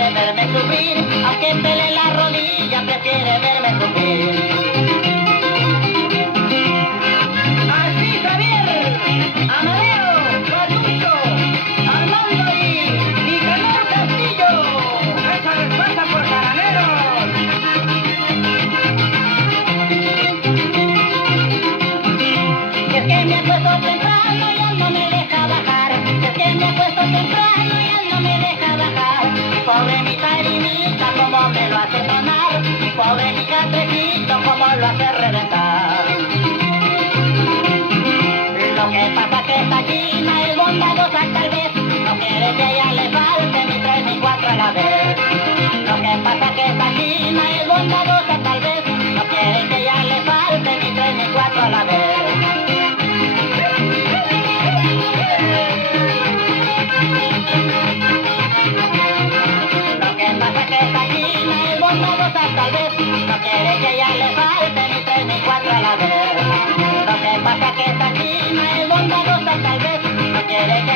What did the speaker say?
quiere verme sufrir, aunque pele la rodilla, prefiere verme sufrir. Así Javier, Amadeo, Carlucho, Armando y Nicanor Castillo. Esa respuesta por caraneros. Es que me acuesto temprano y él no me deja bajar. Es que me acuesto temprano y él no me deja bajar. Mi pobre mi tarimita, como me lo hace sonar. Mi pobre mi catrecito, como lo hace reventar. Lo que pasa que esta china es bondadosa tal vez. No quiere que a ella le falte ni tres ni cuatro a la vez. Lo que pasa que esta china es bondadosa tal vez. No quiere que a ella le falte ni tres ni cuatro a la vez. Lo que pasa que esta china es bondadosa tal vez. No quiere que a ella le falte ni tres ni cuatro a la vez. Lo que pasa que esta china es bondadosa tal vez. No quiere que